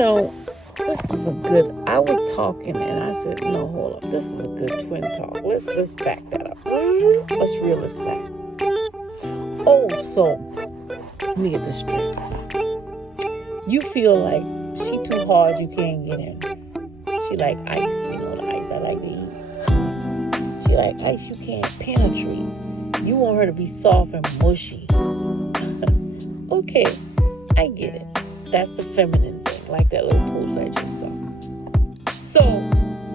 This is a good. I was talking and I said, no, hold up. This is a good twin talk. Let's back that up. Let's reel this back. Oh, so let me get this straight. You feel like she too hard, you can't get in. She like ice, the ice I like to eat. She like ice, you can't penetrate. You want her to be soft and mushy. Okay, I get it. That's the feminine thing, like that little post I just saw. So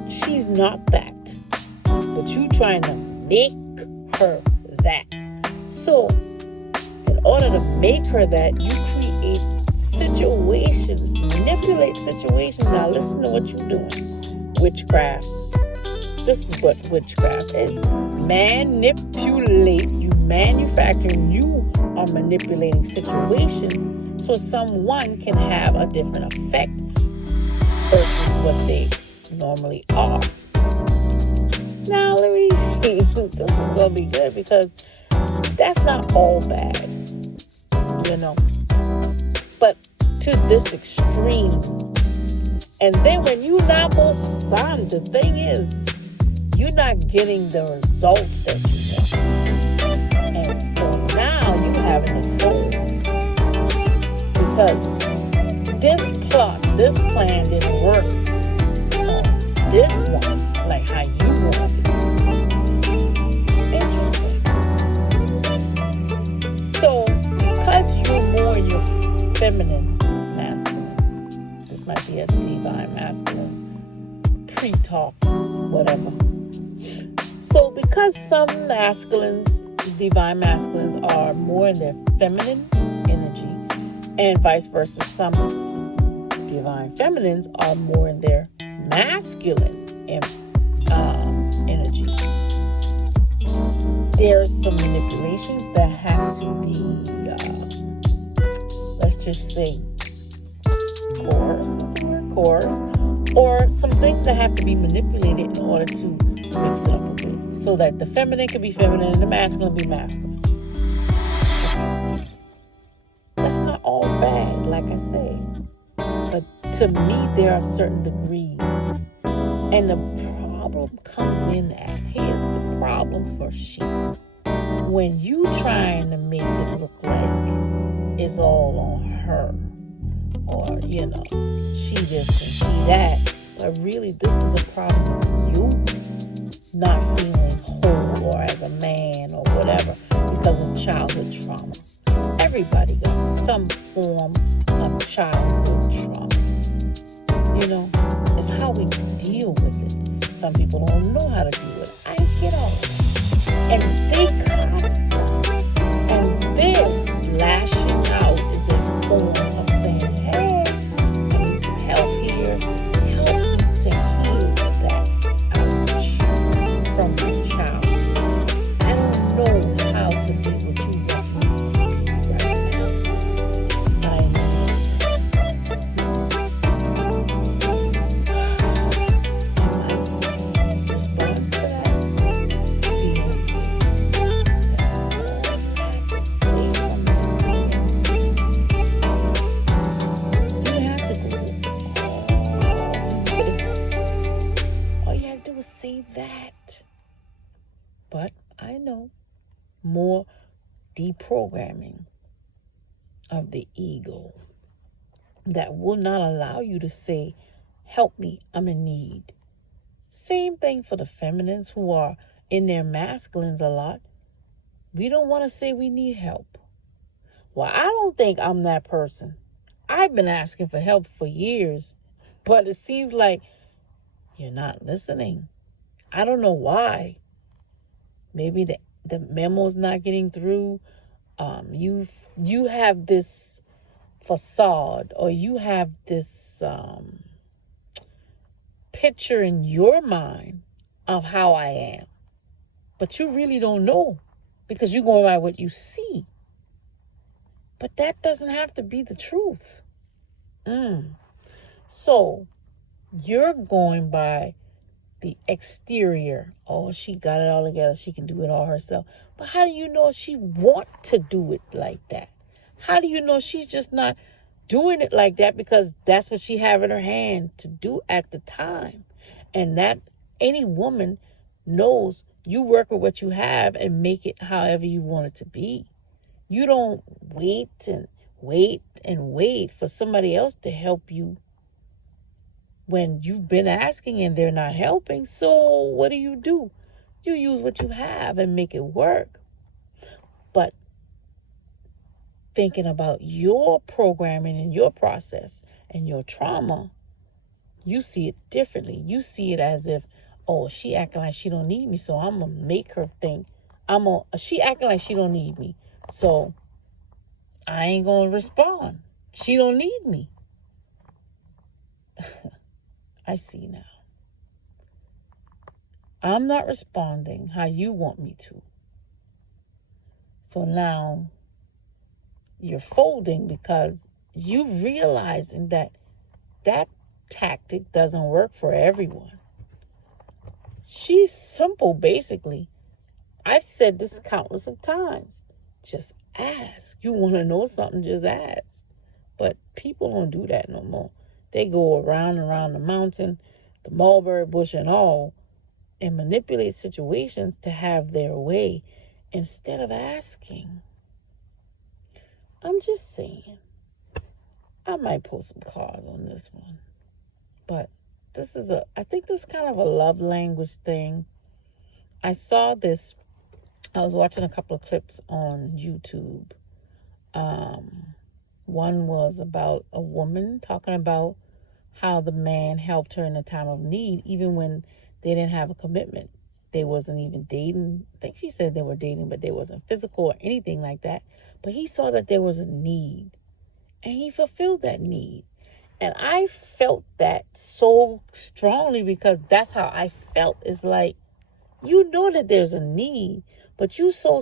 she's not that, but you trying to make her that. So in order to make her that, you create situations, manipulate situations. Now listen to what you're doing. Witchcraft. This is what witchcraft is. Manipulate. You manufacturing. You are manipulating situations so someone can have a different effect versus what they normally are. Now let me this is gonna be good because that's not all bad, but to this extreme. And then when you not both son, the thing is, you're not getting the results that you want. And so now you having to fold. Because this plan didn't work on this one, like how you wanted it. Interesting. So, because you're more in your feminine masculine, this might be a divine masculine, pre-talk, whatever. So, because some masculines, divine masculines, are more in their feminine energy, and vice versa, some divine feminines are more in their masculine energy. There's some manipulations that have to be, let's just say, coerced, or some things that have to be manipulated in order to mix it up a bit, so that the feminine can be feminine and the masculine be masculine. That's not all bad, like I said. But to me, there are certain degrees. And the problem comes in at, here's the problem for she. When you trying to make it look like it's all on her, or, she this and she that, but really this is a problem with you not feeling whole or as a man or whatever because of childhood trauma. Everybody got some form of childhood trauma. It's how we deal with it. Some people don't know how to deal with it. I get all that. And they cuss. And this lashing out is a form of saying, hey, I need some help here. Help me to heal that ouch from my child. I don't know how to be what you want me to be right now. I my response to that, DMV. That's all you have to say from the beginning. You have to go all this. All you have to do is say that. But I know more deprogramming of the ego that will not allow you to say, help me, I'm in need. Same thing for the feminines who are in their masculines a lot. We don't want to say we need help. Well, I don't think I'm that person. I've been asking for help for years, but it seems like you're not listening. I don't know why. Maybe the memo's not getting through. You have this facade, or you have this picture in your mind of how I am, but you really don't know because you're going by what you see. But that doesn't have to be the truth. So you're going by the exterior. Oh, she got it all together. She can do it all herself. But how do you know she want to do it like that? How do you know she's just not doing it like that because that's what she had in her hand to do at the time. And that any woman knows you work with what you have and make it however you want it to be. You don't wait and wait and wait for somebody else to help you when you've been asking and they're not helping. So what do? You use what you have and make it work. But thinking about your programming and your process and your trauma, you see it differently. You see it as if, oh, she acting like she don't need me, so I'm going to make her think she acting like she don't need me, so I ain't going to respond. She don't need me. I see now. I'm not responding how you want me to. So now you're folding because you realizing that tactic doesn't work for everyone. She's simple, basically. I've said this countless of times. Just ask. You want to know something, just ask. But people don't do that no more. They go around and around the mountain, the mulberry bush and all, and manipulate situations to have their way instead of asking. I'm just saying. I might post some cards on this one. But I think this is kind of a love language thing. I saw this. I was watching a couple of clips on YouTube. One was about a woman talking about how the man helped her in a time of need, even when they didn't have a commitment. They wasn't even dating. I think she said they were dating, but they wasn't physical or anything like that. But he saw that there was a need, and he fulfilled that need. And I felt that so strongly because that's how I felt. It's like, you know that there's a need, but you so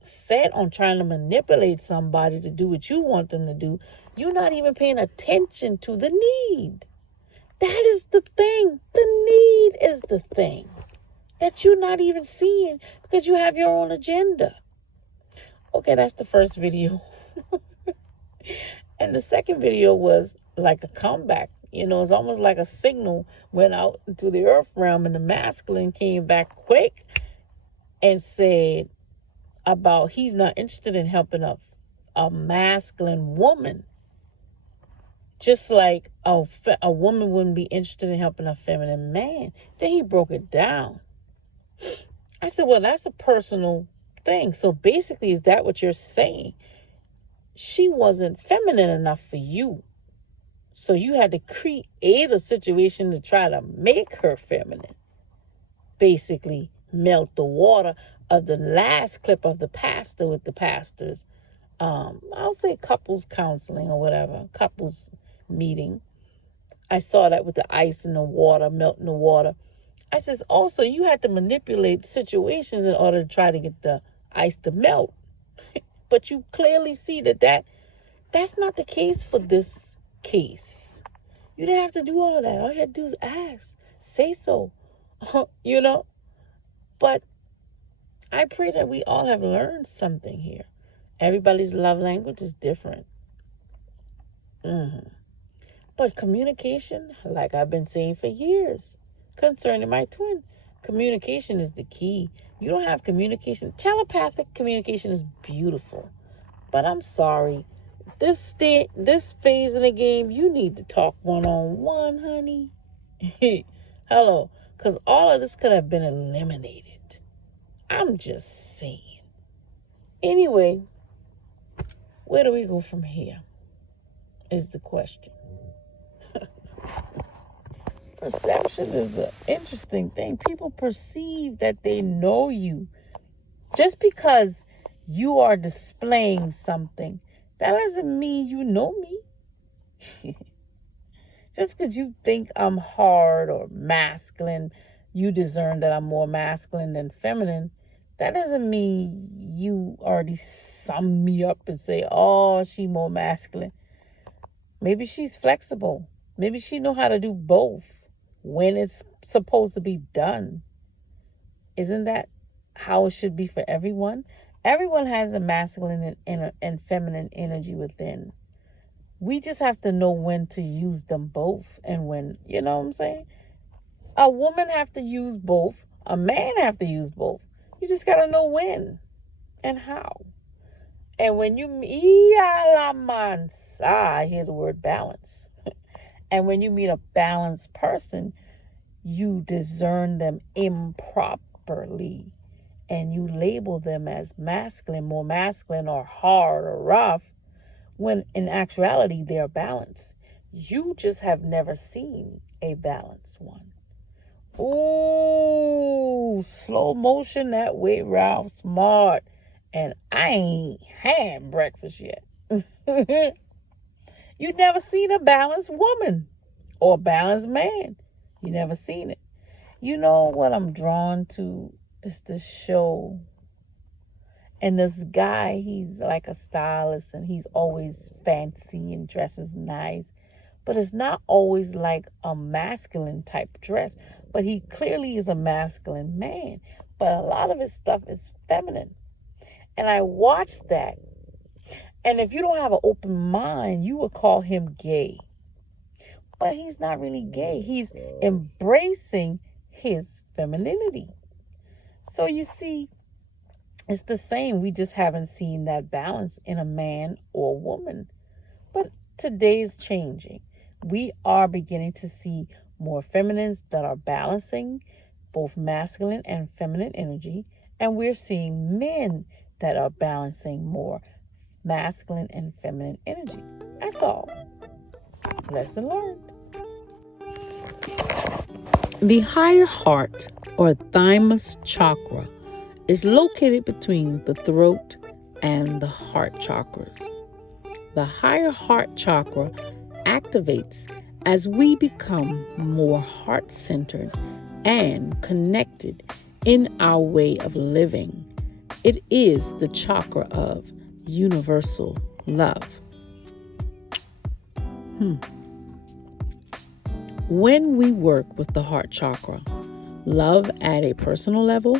set on trying to manipulate somebody to do what you want them to do, you're not even paying attention to the need. That is the thing. The need is the thing that you're not even seeing because you have your own agenda. Okay, that's the first video. And the second video was like a comeback. It's almost like a signal went out into the earth realm, and the masculine came back quick and said about he's not interested in helping a masculine woman. Just like a woman wouldn't be interested in helping a feminine man. Then he broke it down. I said, well, that's a personal thing. So basically, is that what you're saying? She wasn't feminine enough for you. So you had to create a situation to try to make her feminine. Basically, melt the water of the last clip of the pastor with the pastors. I'll say couples counseling or whatever, couples meeting. I saw that with the ice in the water, melting the water. I says, also, you had to manipulate situations in order to try to get the ice to melt. But you clearly see that's not the case for this case. You didn't have to do all that. All you had to do is ask. Say so. But I pray that we all have learned something here. Everybody's love language is different. But communication, like I've been saying for years, concerning my twin, communication is the key. You don't have communication. Telepathic communication is beautiful. But I'm sorry. This phase in the game, you need to talk one-on-one, honey. Hello. Because all of this could have been eliminated. I'm just saying. Anyway, where do we go from here is the question. Perception is an interesting thing. People perceive that they know you. Just because you are displaying something, that doesn't mean you know me. Just because you think I'm hard or masculine, you discern that I'm more masculine than feminine, that doesn't mean you already sum me up and say, oh, she more masculine. Maybe she's flexible. Maybe she know how to do both when it's supposed to be done. Isn't that how it should be for everyone? Everyone has a masculine and feminine energy within. We just have to know when to use them both and when, you know what I'm saying? A woman have to use both. A man have to use both. You just got to know when and how. And when you, I hear the word balance. And when you meet a balanced person, you discern them improperly and you label them as masculine, more masculine or hard or rough, when in actuality they're balanced. You just have never seen a balanced one. Ooh, slow motion that way, Ralph Smart. And I ain't had breakfast yet. You never seen a balanced woman or a balanced man. You never seen it. You know what I'm drawn to is this show. And this guy, he's like a stylist and he's always fancy and dresses nice. But it's not always like a masculine type dress. But he clearly is a masculine man. But a lot of his stuff is feminine. And I watched that. And if you don't have an open mind, you would call him gay. But he's not really gay. He's embracing his femininity. So you see, it's the same. We just haven't seen that balance in a man or a woman. But today's changing. We are beginning to see more feminines that are balancing both masculine and feminine energy. And we're seeing men that are balancing more masculine and feminine energy. That's all. Lesson learned. The higher heart or thymus chakra is located between the throat and the heart chakras. The higher heart chakra activates as we become more heart-centered and connected in our way of living. It is the chakra of universal love. When we work with the heart chakra, love at a personal level,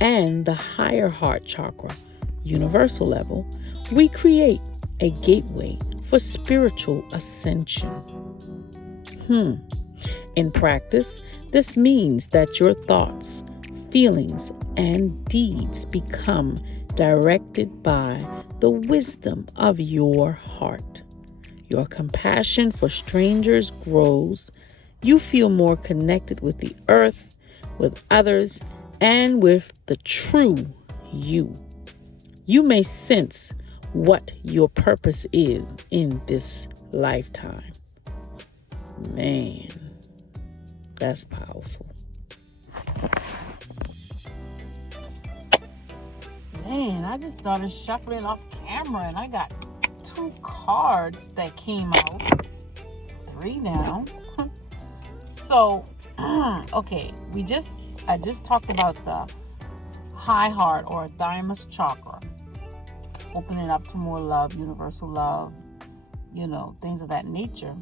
and the higher heart chakra, universal level, we create a gateway for spiritual ascension. In practice, this means that your thoughts, feelings, and deeds become directed by the wisdom of your heart. Your compassion for strangers grows. You feel more connected with the earth, with others, and with the true you. You may sense what your purpose is in this lifetime. Man, that's powerful. Man, I just started shuffling off camera and I got 2 cards that came out. 3 now. So, okay, I just talked about the high heart or thymus chakra. Opening up to more love, universal love, things of that nature.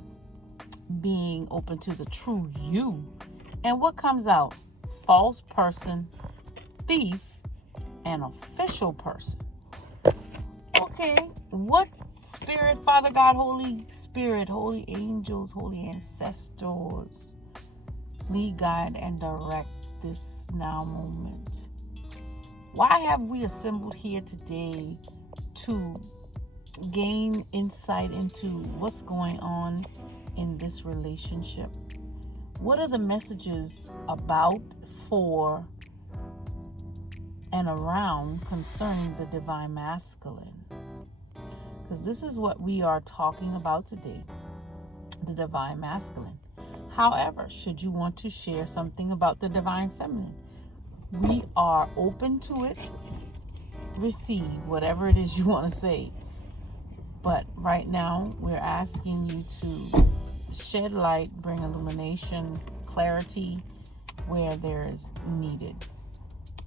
Being open to the true you. And what comes out? False person, thief, and official person. Okay, what spirit, Father God, Holy Spirit, holy angels, holy ancestors, lead, guide, and direct this now moment? Why have we assembled here today to gain insight into what's going on in this relationship? What are the messages about, for, and around concerning the divine masculine? Because this is what we are talking about today, the divine masculine. However, should you want to share something about the divine feminine, we are open to it. Receive whatever it is you want to say. But right now, we're asking you to shed light, bring illumination, clarity where there is needed.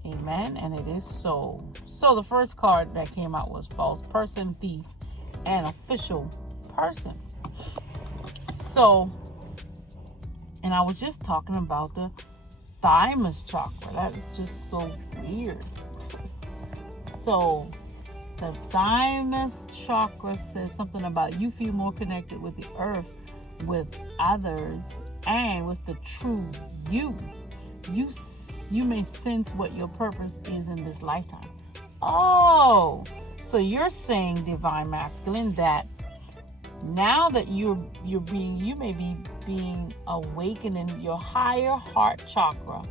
Amen. And it is so. So the first card that came out was false person, thief, and official person. So, and I was just talking about the thymus chakra. That is just so weird. So The thymus chakra says something about you feel more connected with the earth, with others, and with the true you. You may sense what your purpose is in this lifetime. Oh, so you're saying, Divine Masculine, that now that you may be being awakened in your higher heart chakra,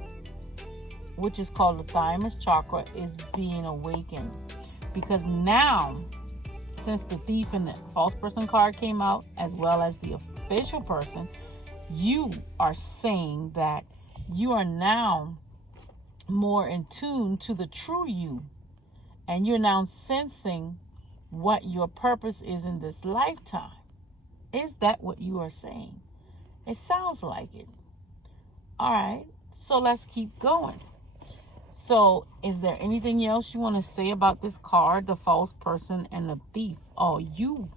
which is called the thymus chakra, is being awakened. Because now, since the thief and the false person card came out, as well as the official person, you are saying that you are now more in tune to the true you. And you're now sensing what your purpose is in this lifetime. Is that what you are saying? It sounds like it. All right, so let's keep going. So is there anything else you want to say about this card, the false person and the thief? Oh, you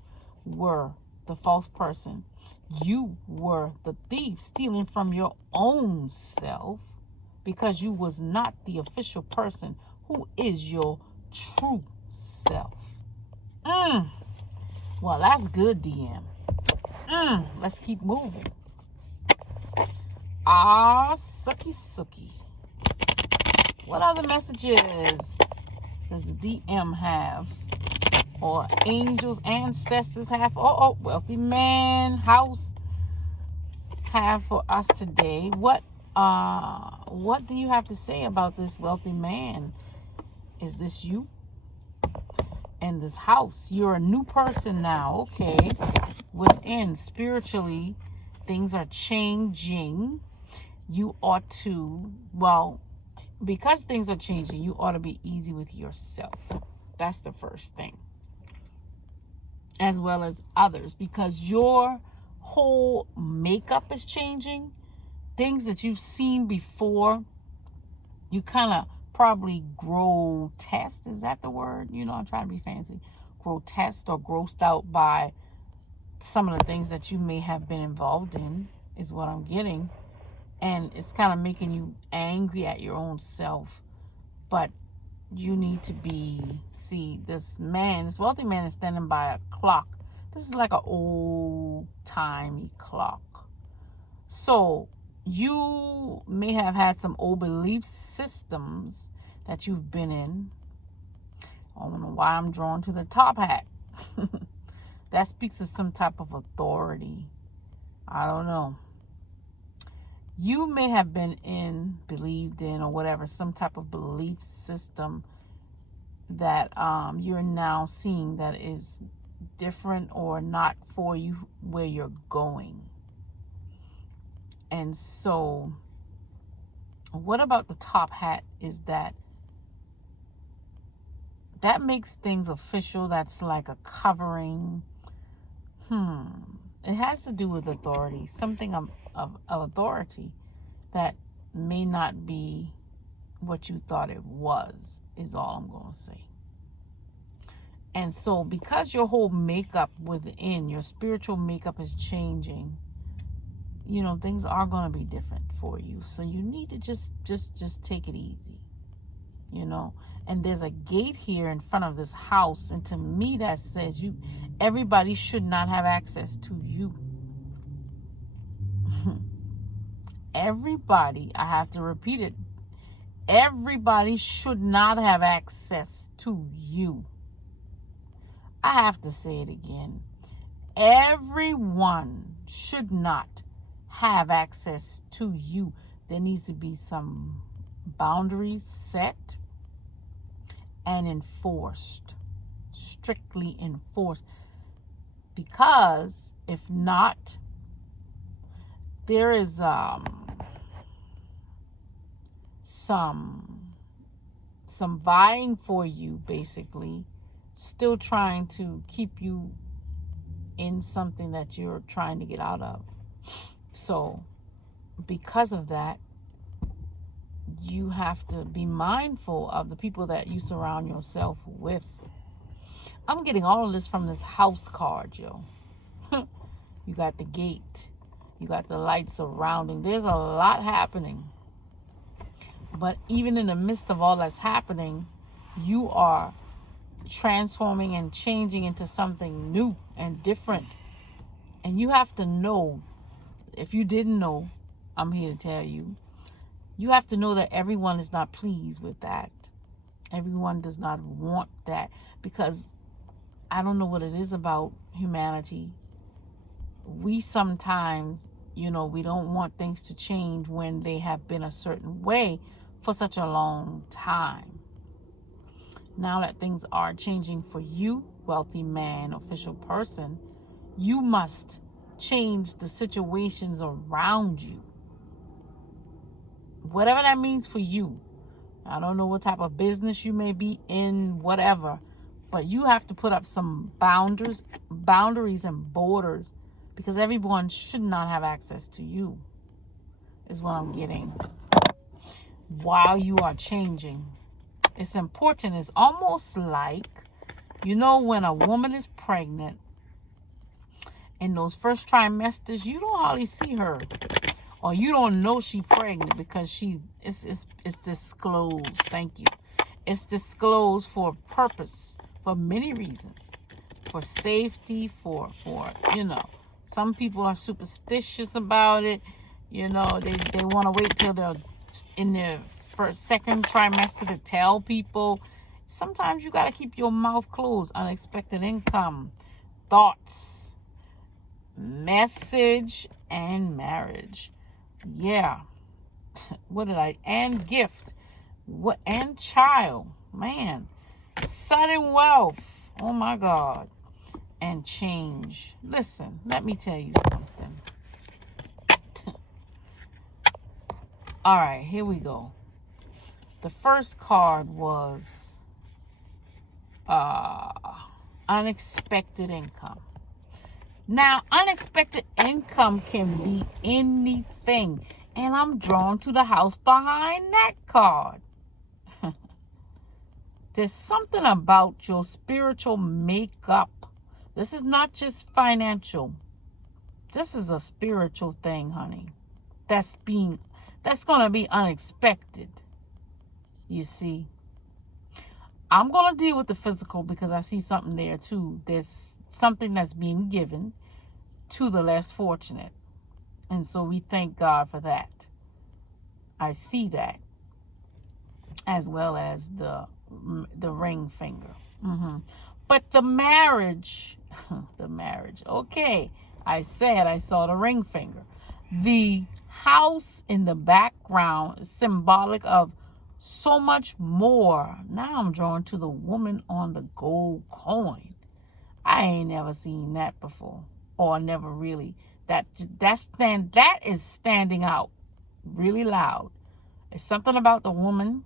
were the false person. You were the thief, stealing from your own self because you was not the official person who is your true self. Well, that's good, DM. Let's keep moving. Sucky. What other messages does the DM have? Or angels, ancestors have? Oh, wealthy man, house have for us today? What do you have to say about this wealthy man? Is this you? And this house, you're a new person now. Okay, within spiritually, things are changing. You ought to, because things are changing, you ought to be easy with yourself. That's the first thing. As well as others, because your whole makeup is changing. Things that you've seen before, you kind of probably grotesque. Is that the word? I'm trying to be fancy. Grotesque or grossed out by some of the things that you may have been involved in, is what I'm getting. And it's kind of making you angry at your own self. But you need to see this wealthy man is standing by a clock. This is like an old-timey clock. So you may have had some old belief systems that you've been in. I don't know why I'm drawn to the top hat. That speaks of some type of authority. I don't know. You may have believed in, or whatever, some type of belief system that you're now seeing that is different or not for you where you're going. And so what about the top hat is that makes things official. That's like a covering. It has to do with authority, something of authority that may not be what you thought it was, is all I'm going to say. And so because your whole makeup within, your spiritual makeup is changing, things are going to be different for you. So you need to just take it easy, And there's a gate here in front of this house. And to me, that says everybody should not have access to you. Everybody, I have to repeat it. Everybody should not have access to you. I have to say it again. Everyone should not have access to you. There needs to be some boundaries set and enforced, strictly enforced. Because if not, there is some vying for you, basically, still trying to keep you in something that you're trying to get out of. So because of that, you have to be mindful of the people that you surround yourself with. I'm getting all of this from this house card, yo. You got the gate. You got the light surrounding. There's a lot happening. But even in the midst of all that's happening, you are transforming and changing into something new and different. And you have to know, if you didn't know, I'm here to tell you, you have to know that everyone is not pleased with that. Everyone does not want that, because I don't know what it is about humanity. We sometimes, we don't want things to change when they have been a certain way for such a long time. Now that things are changing for you, wealthy man, official person, you must change the situations around you. Whatever that means for you. I don't know what type of business you may be in, whatever, but you have to put up some boundaries and borders, because everyone should not have access to you, is what I'm getting. While you are changing, it's important. It's almost like, when a woman is pregnant, in those first trimesters, you don't hardly see her, or you don't know she's pregnant, because it's disclosed. Thank you. It's disclosed for a purpose, for many reasons, for safety, for some people are superstitious about it. They want to wait till they're in their second trimester to tell people. Sometimes you got to keep your mouth closed. Unexpected income, thoughts, message, and marriage. Yeah. And gift. And child. Man. Sudden wealth. Oh my God. And change. Listen, let me tell you something. All right, here we go. The first card was unexpected income. Now, unexpected income can be anything. And I'm drawn to the house behind that card. There's something about your spiritual makeup. This is not just financial. This is a spiritual thing, honey. That's going to be unexpected. You see. I'm going to deal with the physical because I see something there too. There's something that's being given to the less fortunate. And so we thank God for that. I see that. As well as the ring finger. But the marriage, okay. I said I saw the ring finger. The house in the background is symbolic of so much more. Now I'm drawn to the woman on the gold coin. I ain't never seen that before, or never really. That is standing out really loud. It's something about the woman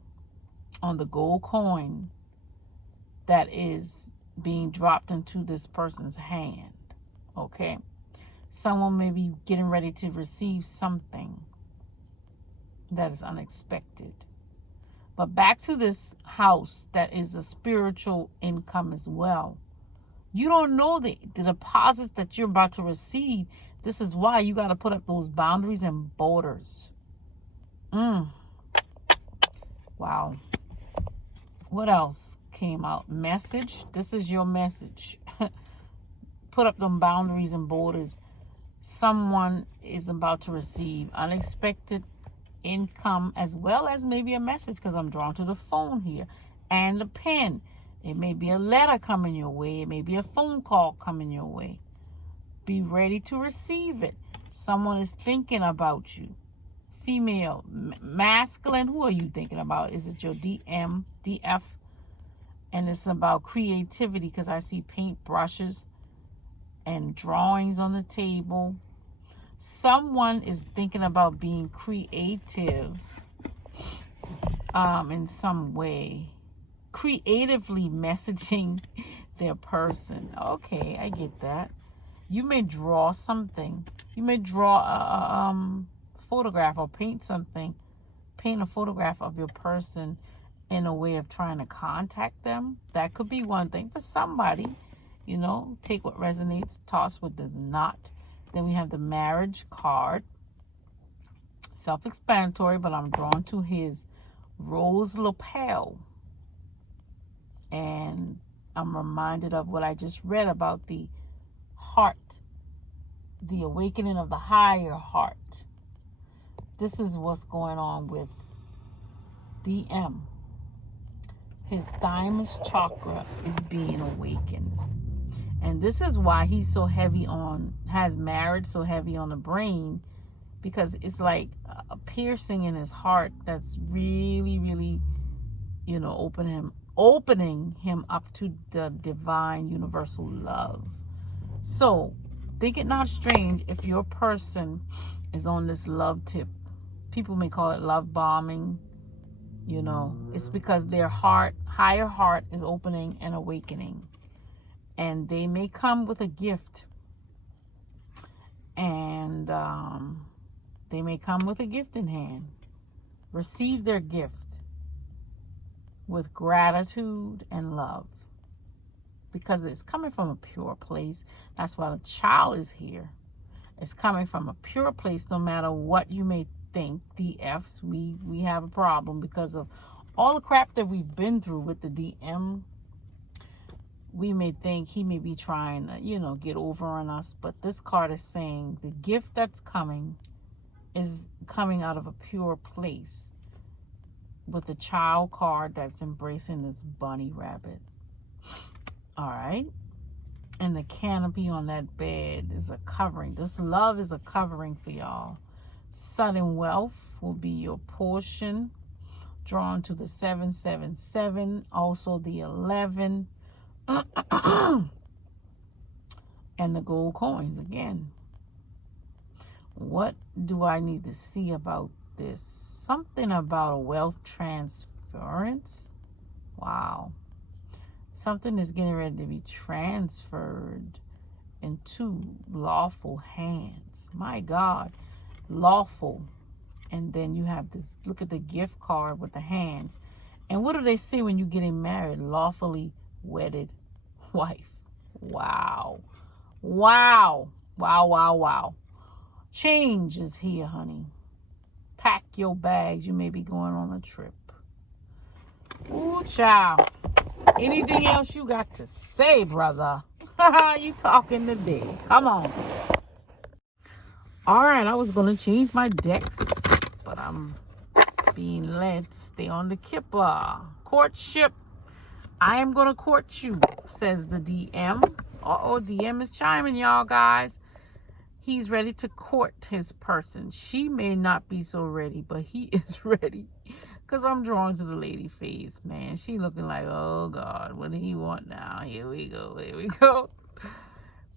on the gold coin that is being dropped into this person's hand. Okay, someone may be getting ready to receive something that is unexpected. But back to this house that is a spiritual income as well. You don't know the deposits that you're about to receive. This is why you got to put up those boundaries and borders. Wow. What else came out? Message. This is your message. Put up them boundaries and borders. Someone is about to receive unexpected income, as well as maybe a message, because I'm drawn to the phone here and the pen. It may be a letter coming your way. It may be a phone call coming your way. Be ready to receive it. Someone is thinking about you. Female, masculine, who are you thinking about? Is it your DM, DF? And it's about creativity, because I see paint brushes and drawings on the table. Someone is thinking about being creative in some way. Creatively messaging their person. Okay, I get that. You may draw something. You may draw a photograph or paint something. Paint a photograph of your person in a way of trying to contact them. That could be one thing for somebody. Take what resonates, toss what does not. Then we have the marriage card. Self-explanatory, but I'm drawn to his rose lapel. And I'm reminded of what I just read about the heart, the awakening of the higher heart. This is what's going on with DM. His thymus chakra is being awakened. And this is why he's so heavy on, has marriage so heavy on the brain, because it's like a piercing in his heart that's really, really, opening him up to the divine universal love. So think it not strange if your person is on this love tip. People may call it love bombing. It's because their higher heart is opening and awakening. And they may come with a gift. And they may come with a gift in hand. Receive their gift with gratitude and love. Because it's coming from a pure place. That's why the child is here. It's coming from a pure place, no matter what you may think. DFs, we have a problem because of all the crap that we've been through with the DM. We may think he may be trying to, get over on us. But this card is saying the gift that's coming is coming out of a pure place. With the child card that's embracing this bunny rabbit. All right. And the canopy on that bed is a covering. This love is a covering for y'all. Sudden wealth will be your portion. Drawn to the 777. Also the 11. And the gold coins again. What do I need to see about this? Something about a wealth transference. Wow. Something is getting ready to be transferred into lawful hands. My God. Lawful. And then you have this, look at the gift card with the hands. And what do they say when you're getting married? Lawfully wedded wife. Wow. Wow. Wow, wow, wow. Change is here, honey. Pack your bags. You may be going on a trip. Ooh, child. Anything else you got to say, brother? You talking today. Come on. All right, I was going to change my decks, but I'm being led to stay on the Kipper. Courtship. I am going to court you, says the DM. Uh-oh, DM is chiming, y'all, guys. He's ready to court his person. She may not be so ready, but he is ready. Because I'm drawn to the lady face, man. She looking like, oh, God, what do he want now? Here we go, here we go.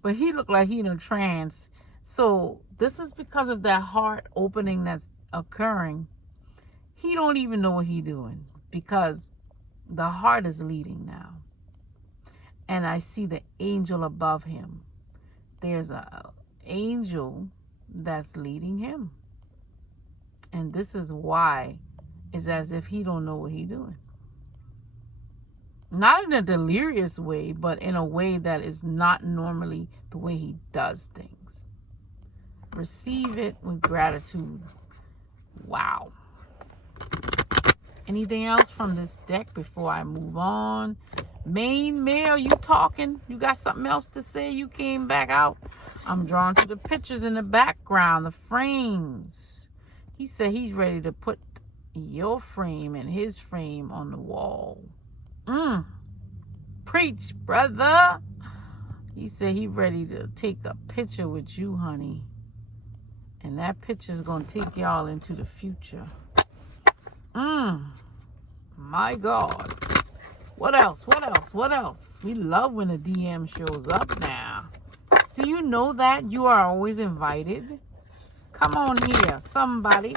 But he looked like he in a trance. So this is because of that heart opening that's occurring. He don't even know what he doing. Because the heart is leading now. And I see the angel above him. There's a angel that's leading him. And this is why it's as if he don't know what he doing. Not in a delirious way, but in a way that is not normally the way he does things. Receive it with gratitude. Wow. Anything else from this deck before I move on? Main male, you talking? You got something else to say? You came back out? I'm drawn to the pictures in the background, the frames. He said he's ready to put your frame and his frame on the wall. Preach, brother. He said he ready to take a picture with you, honey. And that picture is going to take y'all into the future. My God. What else? What else? What else? We love when a DM shows up now. Do you know that you are always invited? Come on here, somebody.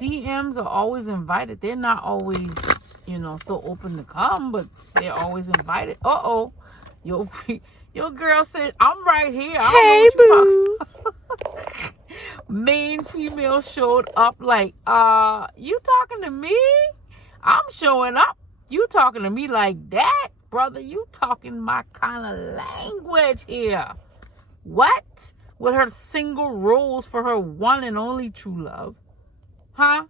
DMs are always invited. They're not always, so open to come, but they're always invited. Uh-oh. Your girl said, I'm right here. Hey, boo. Main female showed up like, you talking to me? I'm showing up. You talking to me like that? Brother, you talking my kind of language here. What? With her single rose for her one and only true love. Huh?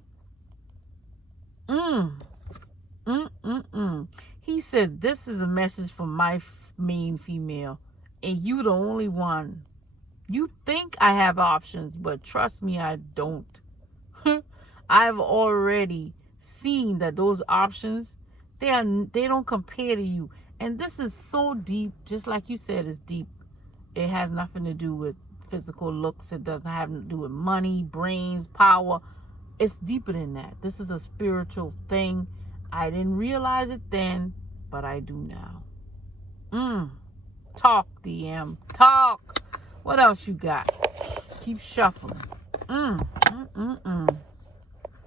He said, this is a message from my main female, and you the only one. You think I have options, but trust me, I don't. I've already seen that those options, they don't compare to you. And this is so deep, just like you said, it's deep. It has nothing to do with physical looks. It doesn't have to do with money, brains, power. It's deeper than that. This is a spiritual thing. I didn't realize it then, but I do now. Talk, DM. Talk. What else you got? Keep shuffling.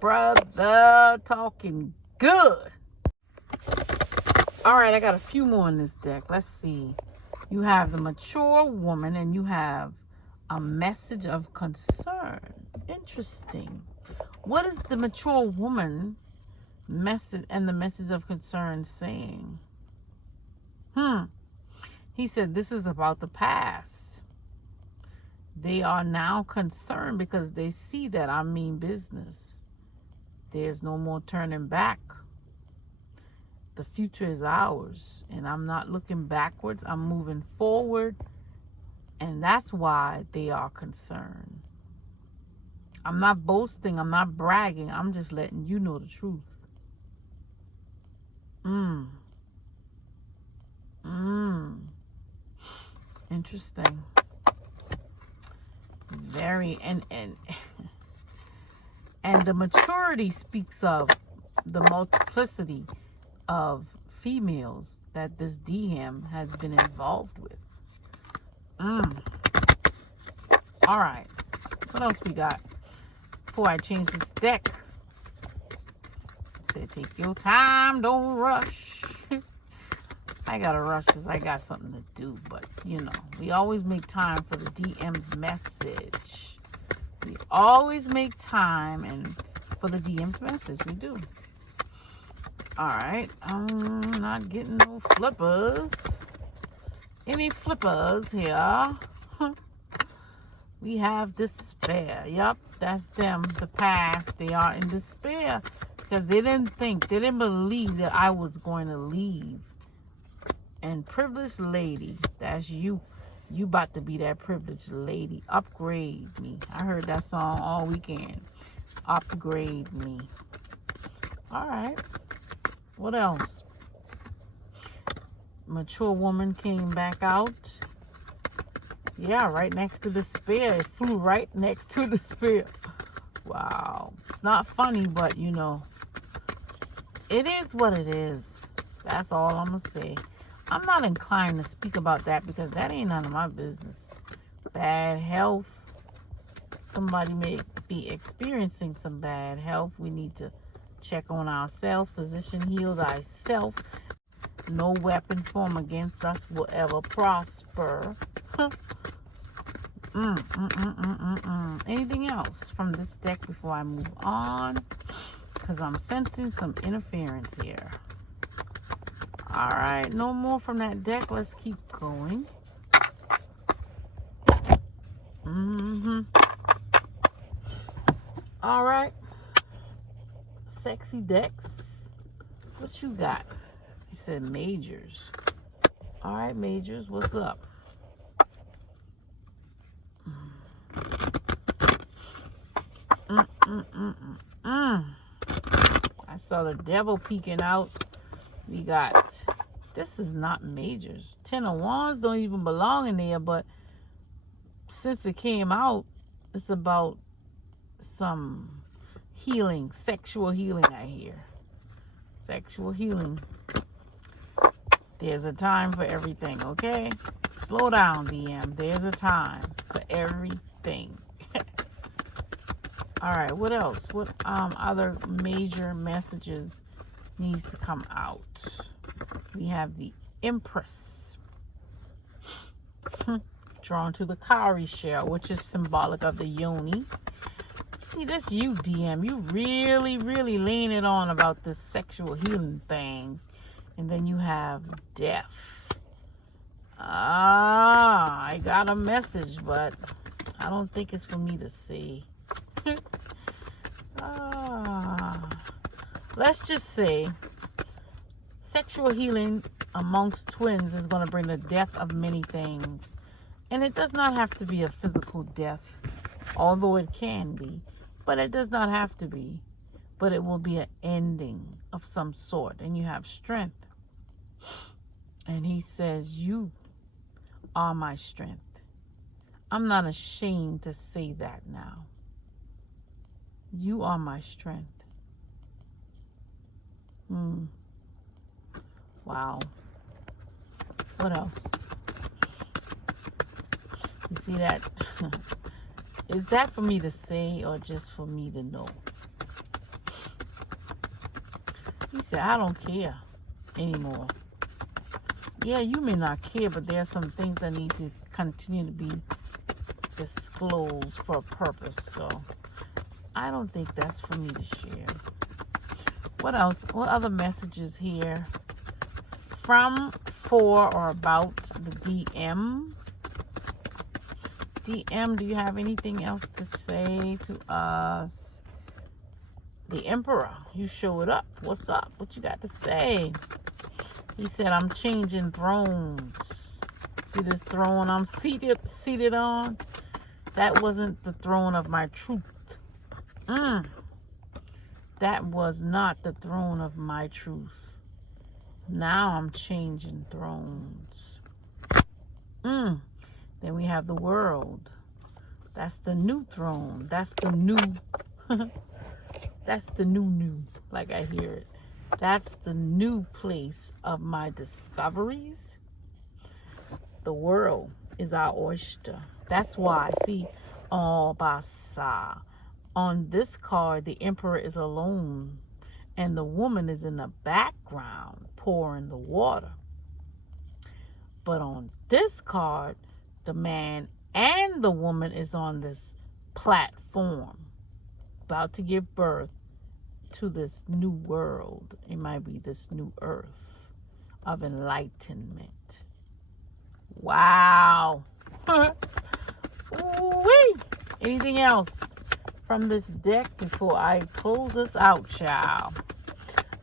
Brother, talking good. All right, I got a few more in this deck. Let's see. You have the mature woman, and you have a message of concern. Interesting. What is the mature woman message and the message of concern saying? He said this is about the past. They are now concerned because they see that I mean business. There's no more turning back. The future is ours, and I'm not looking backwards. I'm moving forward, and that's why they are concerned. I'm not boasting. I'm not bragging. I'm just letting you know the truth. Interesting. Very, and the maturity speaks of the multiplicity of females that this DM has been involved with. All right. What else we got? Before I change this deck. Say take your time, don't rush. I gotta rush because I got something to do, but you know, we always make time for the DM's message. We always make time and for the DM's message. We do. All right, I'm not getting no flippers. Any flippers here? We have despair. Yup, that's them, the past. They are in despair because they didn't believe that I was going to leave. And privileged lady, that's you. You about to be that privileged lady. Upgrade me. I heard that song all weekend. Upgrade me. All right. What else? Mature woman came back out. Yeah, right next to despair. It flew right next to despair. Wow. It's not funny, but you know, it is what it is. That's all I'm going to say. I'm not inclined to speak about that because that ain't none of my business. Bad health. Somebody may be experiencing some bad health. We need to check on ourselves. Physician, heal thyself. No weapon formed against us will ever prosper. Anything else from this deck before I move on? Because I'm sensing some interference here. All right, no more from that deck. Let's keep going. All right. Sexy decks. What you got? He said majors. All right, majors, what's up? I saw the devil peeking out. We got, this is not majors. 10 of Wands don't even belong in there, but since it came out, it's about some healing, sexual healing, I hear. Sexual healing. There's a time for everything, okay? Slow down, DM. There's a time for everything. All right, what else? What other major messages needs to come out? We have the Empress. Drawn to the cowrie shell, which is symbolic of the yoni. See, this you, DM. You really, really laying it on about this sexual healing thing. And then you have death. I got a message, but I don't think it's for me to see. Let's just say sexual healing amongst twins is going to bring the death of many things. And it does not have to be a physical death, although it can be. But it does not have to be. But it will be an ending of some sort. And you have strength. And he says, you are my strength. I'm not ashamed to say that now. You are my strength. Wow. What else? You see that? Is that for me to say or just for me to know? He said, I don't care anymore. Yeah, you may not care, but there are some things that need to continue to be disclosed for a purpose. So I don't think that's for me to share. What else? What other messages here? From, for, or about the DM? DM, do you have anything else to say to us? The Emperor, you showed up. What's up? What you got to say? He said, I'm changing thrones. See this throne I'm seated on? That wasn't the throne of my truth. That was not the throne of my truth. Now I'm changing thrones. Then we have the world. That's the new throne. That's the new. That's the new, like I hear it. That's the new place of my discoveries. The world is our oyster. That's why, see, Basa. On this card, the Emperor is alone, and the woman is in the background pouring the water. But on this card, the man and the woman is on this platform, about to give birth to this new world. It might be this new earth of enlightenment. Wow. Ooh-wee. Anything else from this deck before I close us out, child?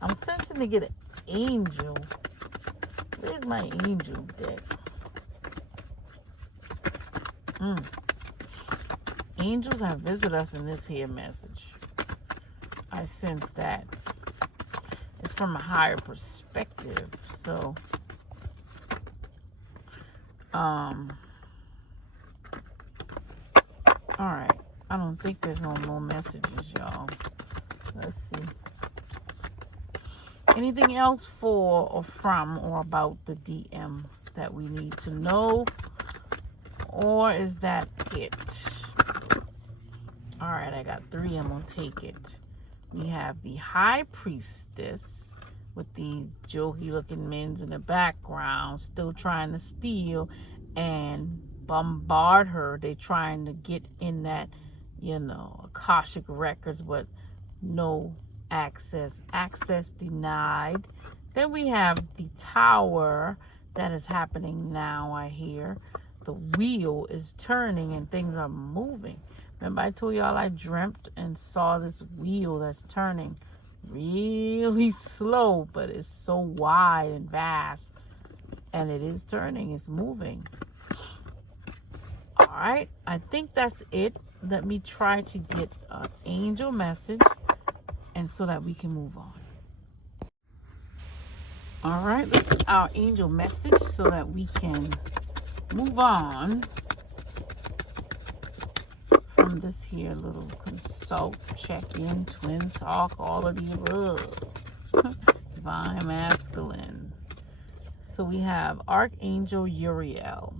I'm sensing to get an angel. Where's my angel deck? Angels have visited us in this here message. I sense that. It's from a higher perspective. So, alright. I don't think there's no more messages, y'all. Let's see. Anything else for or from or about the DM that we need to know? Or is that it? Alright, I got 3. I'm going to take it. We have the High Priestess with these jokey looking men in the background still trying to steal and bombard her. They're trying to get in that, Akashic records, but no access. Access denied. Then we have the Tower that is happening now, I hear. The wheel is turning and things are moving. Remember I told y'all I dreamt and saw this wheel that's turning really slow, but it's so wide and vast. And it is turning, it's moving. Alright, I think that's it. Let me try to get an angel message and so that we can move on. Alright, let's get our angel message so that we can move on from this here little consult, check-in, twin talk, all of the above. Divine masculine. So we have Archangel Uriel.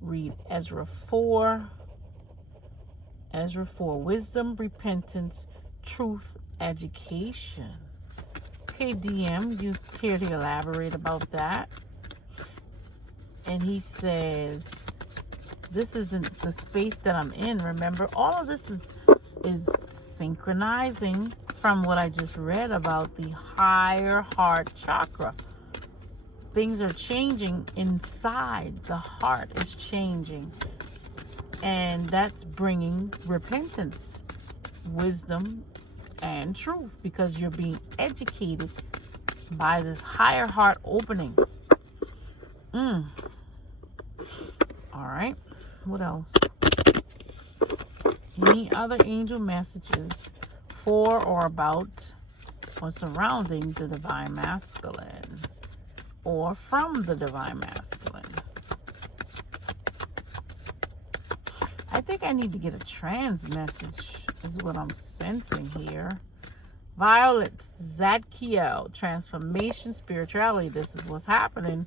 Read Ezra 4. Ezra 4. Wisdom, repentance, truth, education. Okay, DM, you care to elaborate about that? And he says, this isn't the space that I'm in. Remember, all of this is synchronizing from what I just read about the higher heart chakra. Things are changing inside. The heart is changing. And that's bringing repentance, wisdom, and truth, because you're being educated by this higher heart opening. All right. What else? Any other angel messages for or about or surrounding the divine masculine or from the divine masculine? I think I need to get a trans message is what I'm sensing here. Violet, Zadkiel, transformation, spirituality. This is what's happening.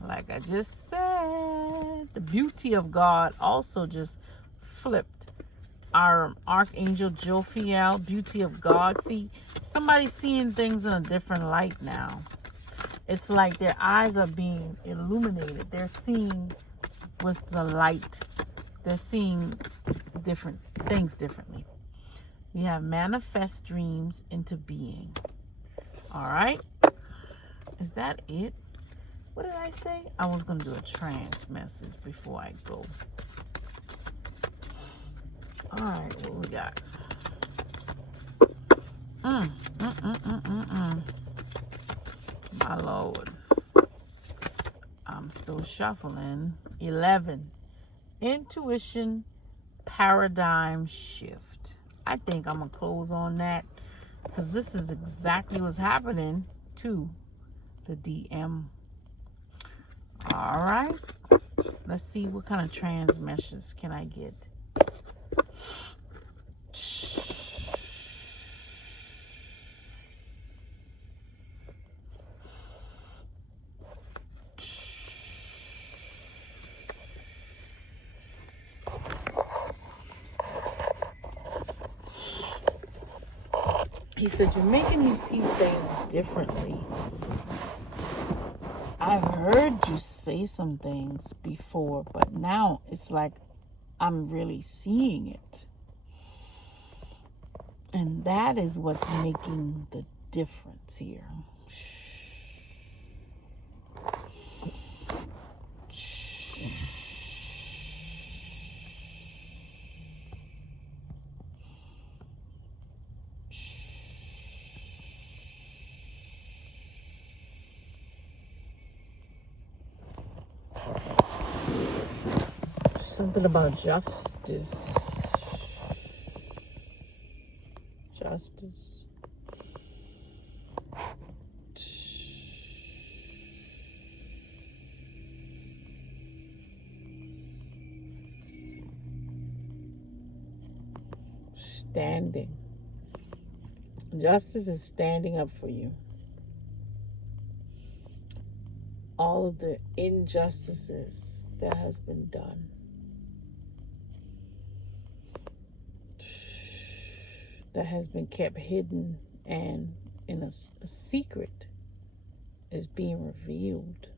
Like I just said, the beauty of God also just flipped. Our Archangel Jophiel, beauty of God. See, somebody's seeing things in a different light now. It's like their eyes are being illuminated. They're seeing with the light. They're seeing different things differently. We have manifest dreams into being. All right. Is that it? What did I say? I was going to do a trance message before I go. All right. What we got? My Lord. I'm still shuffling. 11. Intuition paradigm shift. I think I'm going to close on that because this is exactly what's happening to the DM. All right. Let's see what kind of trans messages can I get. He said, you're making me see things differently. I've heard you say some things before, but now it's like I'm really seeing it. And that is what's making the difference here. Something about justice. Justice. Standing. Justice is standing up for you. All of the injustices that has been done. That has been kept hidden and in a secret is being revealed.